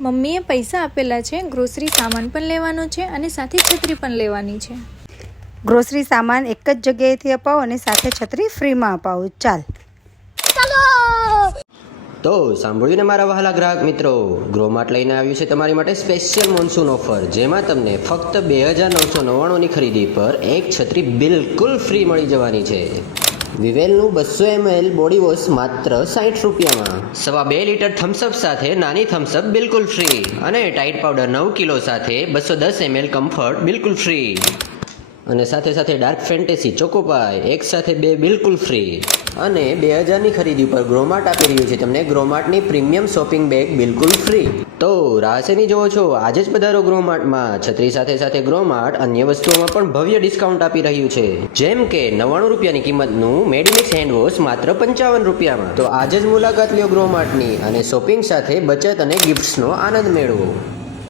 મમ્મીએ પૈસા આપેલા છે, ગ્રોસરી સામાન પણ લેવાનો છે અને સાથે છત્રી પણ લેવાની છે. ગ્રોસરી સામાન એક જ જગ્યાએથી અપાવો અને સાથે છત્રી ફ્રીમાં અપાવો. ચાલ. તો સાંભળ્યું ને મારા વહાલા ગ્રાહક મિત્રો, ગ્રોમાર્ટ લઈને આવ્યું છે તમારી માટે સ્પેશિયલ મોન્સૂન ઓફર, જેમાં તમને ફક્ત 2999ની ખરીદી પર એક છત્રી બિલકુલ ફ્રી મળી જવાની છે. વિવેલનું 200 ml બોડી વોશ માત્ર 60 રૂપિયામાં, 2.5 લીટર થમ્સઅપ સાથે નાની થમ્સઅપ બિલકુલ ફ્રી, અને ટાઈડ પાવડર 9 કિલો સાથે 210 ml કમ્ફર્ટ બિલકુલ ફ્રી, અને સાથે સાથે ડાર્ક ફેન્ટેસી ચોકોપાય એક સાથે 2 બિલકુલ ફ્રી. અને 2000ની ખરીદી પર ગ્રોમાર્ટ આપી રહ્યું છે તમને ગ્રોમાર્ટની પ્રીમિયમ શોપિંગ બેગ બિલકુલ ફ્રી. તો રાહ શેની જોવો છો, આજે જ પધારો ગ્રોમાર્ટમાં. છત્રી સાથે સાથે ગ્રોમાર્ટ અન્ય વસ્તુઓમાં પણ ભવ્ય ડિસ્કાઉન્ટ આપી રહ્યું છે, જેમ કે 99 રૂપિયાની કિંમતનું મેડિમિક્સ હેન્ડ વોશ માત્ર 55 રૂપિયામાં. તો આજે જ મુલાકાત લ્યો ગ્રોમાર્ટની અને શોપિંગ સાથે બચત અને ગિફ્ટ્સનો આનંદ મેળવો.